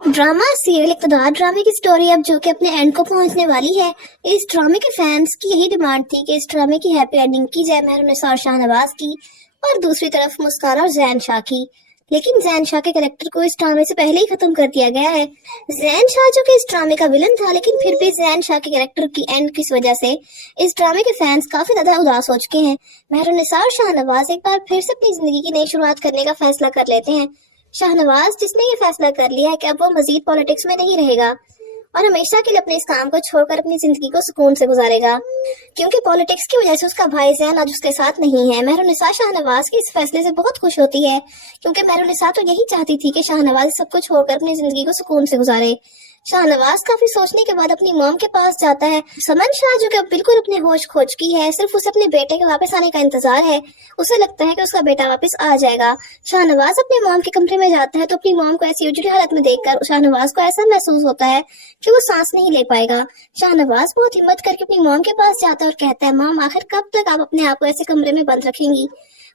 Drama serial इक़्तिदार ड्रामे की story अब जो कि अपने एंड को पहुंचने वाली है। इस ड्रामे के फैंस की यही डिमांड थी कि इस ड्रामे की हैप्पी एंडिंग की जाए मेहरुनिसा और शाहनवाज की, और दूसरी तरफ मुस्कान और जैन शाह की। लेकिन जैन शाह के कैरेक्टर को इस ड्रामे से पहले ही खत्म कर दिया गया है। जैन शाह जो कि इस ड्रामे का विलन था, लेकिन फिर भी जैन शाह के कैरेक्टर की एंड की वजह से इस ड्रामे के फैंस काफी ज्यादा उदास हो चुके हैं। मेहरुनिसा और शाहनवाज एक बार फिर से अपनी जिंदगी की नई शुरुआत करने का फैसला कर लेते हैं। शाहनवाज जिसने ये फैसला कर लिया है कि अब वो मजीद पॉलिटिक्स में नहीं रहेगा और हमेशा के लिए अपने इस काम को छोड़कर अपनी जिंदगी को सुकून से गुजारेगा, क्योंकि पॉलिटिक्स की वजह से उसका भाई जैन आज उसके साथ नहीं है। मेहरुनिसा शाहनवाज के इस फैसले से बहुत खुश होती है, क्योंकि मेहरुनिसा तो यही चाहती थी कि शाहनवाज सब कुछ छोड़कर अपनी जिंदगी को सुकून से गुजारे। शाहनवाज काफी सोचने के बाद अपनी मॉम के पास जाता है। समन शाह जो कि अब बिल्कुल अपने होश खो चुकी है, सिर्फ उसे अपने बेटे के वापस आने का इंतजार है। उसे लगता है कि उसका बेटा वापस आ जाएगा। शाहनवाज अपने मॉम के कमरे में जाता है तो अपनी मॉम को ऐसी उजड़ी हालत में देखकर शाहनवाज को ऐसा महसूस होता है कि वो सांस नहीं ले पाएगा। शाहनवाज बहुत हिम्मत करके अपनी मॉम के पास जाता है और कहता है, मॉम आखिर कब तक आप अपने आप को ऐसे कमरे में बंद रखेंगी?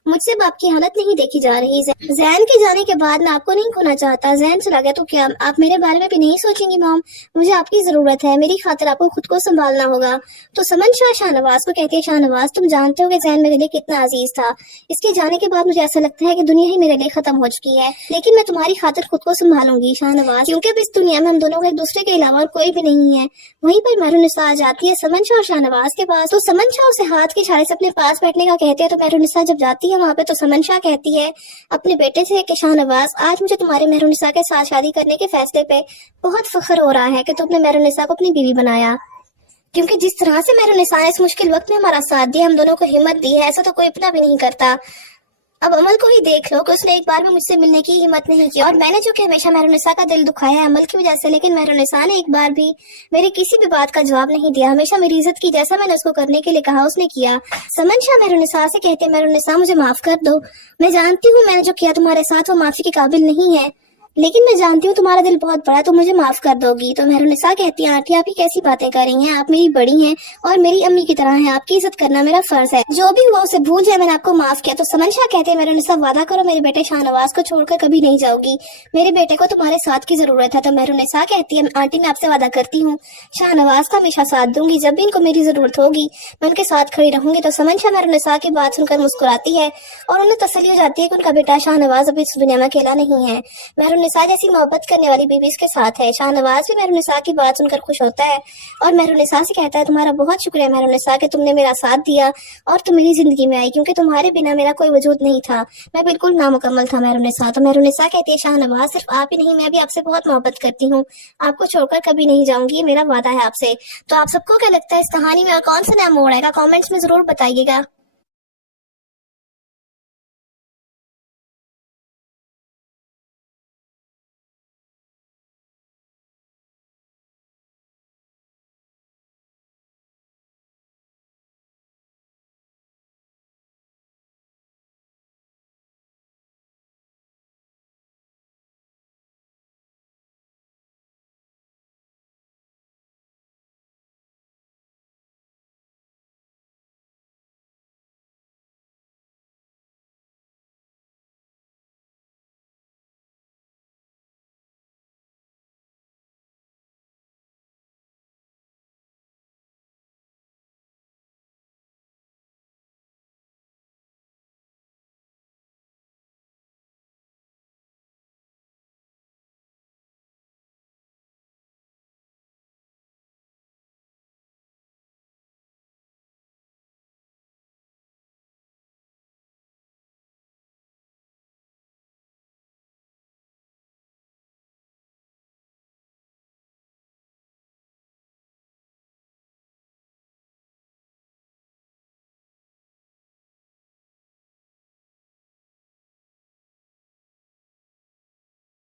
मुझसे अब आपकी हालत नहीं देखी जा रही। जैन के जाने के बाद मैं आपको नहीं खोना चाहता। जैन चला गया तो क्या आप मेरे बारे में भी नहीं सोचेंगी मॉम? मुझे आपकी जरूरत है, मेरी खातिर आपको खुद को संभालना होगा। तो समन शाह शाहनवाज को कहती है, शाहनवाज तुम जानते हो कि जैन मेरे लिए कितना अजीज था। इसके जाने के बाद मुझे ऐसा लगता है कि दुनिया ही मेरे लिए खत्म हो चुकी है, लेकिन मैं तुम्हारी खातिर खुद को संभालूंगी शाहनवाज, क्योंकि अब इस दुनिया में हम दोनों को एक दूसरे के अलावा और कोई भी नहीं है। वहीं पर मेहरुनिसा आ जाती है समन शाह और शाहनवाज के पास। तो समन शाह उसे हाथ के इशारे से अपने पास बैठने का कहते हैं। तो मेहरुनिसा जब जाती है वहाँ पे तो समन शाह कहती है अपने बेटे से कि शाहनवाज आज मुझे तुम्हारे मेहरुनिसा के साथ शादी करने के फैसले पे बहुत फख्र हो रहा है कि तुमने मेहरुनिसा को अपनी बीवी बनाया, क्योंकि जिस तरह से मेहरुनिसा ने इस मुश्किल वक्त में हमारा साथ दिया, हम दोनों को हिम्मत दी है, ऐसा तो कोई अपना भी नहीं करता। अब अमल को ही देख लो कि उसने एक बार भी मुझसे मिलने की हिम्मत नहीं की, और मैंने जो कि हमेशा मेहरुनिसा का दिल दुखाया है अमल की वजह से, लेकिन मेहरुनिसा ने एक बार भी मेरी किसी भी बात का जवाब नहीं दिया। हमेशा मेरी इज्जत की, जैसा मैंने उसको करने के लिए कहा उसने किया। समन शाह मेहरुनिसा से कहते हैं, मेहरुनिसा मुझे माफ कर दो, मैं जानती हूँ मैंने जो किया तुम्हारे साथ वो माफी के काबिल नहीं है, लेकिन मैं जानती हूँ तुम्हारा दिल बहुत बड़ा, तो मुझे माफ कर दोगी। तो मेहरुनिसा कहती है, आंटी आप ही कैसी बातें कर रही हैं, आप मेरी बड़ी हैं और मेरी अम्मी की तरह हैं, आपकी इज्जत करना मेरा फर्ज है, जो भी हुआ उसे भूल जाए, मैंने आपको माफ किया। तो समन शाह कहते हैं, मेहरुनिसा वादा करो मेरे बेटे शाहनवाज को छोड़कर कभी नहीं जाओगी, मेरे बेटे को तुम्हारे साथ की जरूरत है। तो मेहरुनिसा कहती है, आंटी मैं आपसे वादा करती हूँ शाहनवाज का हमेशा साथ दूंगी, जब भी इनको मेरी जरूरत होगी मैं उनके साथ खड़ी रहूंगी। तो समन शाह मेहरुनिसा की बात सुनकर मुस्कुराती है और उन्हें तसल्ली हो जाती है कि उनका बेटा शाहनवाज अभी इस दुनिया में अकेला नहीं है। मेहरुनिसा जैसी मोहब्बत करने वाली बीवी इसके साथ है। शाहनवाज भी मेहरुनिसा की बात सुनकर खुश होता है और मेहरुनिसा से कहता है, तुम्हारा बहुत शुक्रिया मेहरुनिसा कि तुमने मेरा साथ दिया और तुम मेरी जिंदगी में आई, क्योंकि तुम्हारे बिना मेरा कोई वजूद नहीं था, मैं बिल्कुल नामुकम्मल था मेहरुनिसा। तो मेहरुनिसा कहती है, शाहनवाज सिर्फ आप ही नहीं मैं भी आपसे बहुत मोहब्बत करती हूँ, आपको छोड़कर कभी नहीं जाऊंगी, मेरा वादा है आपसे। तो आप सबको क्या लगता है इस कहानी में और कौन सा नया मोड़ आएगा, कमेंट्स में जरूर बताइएगा।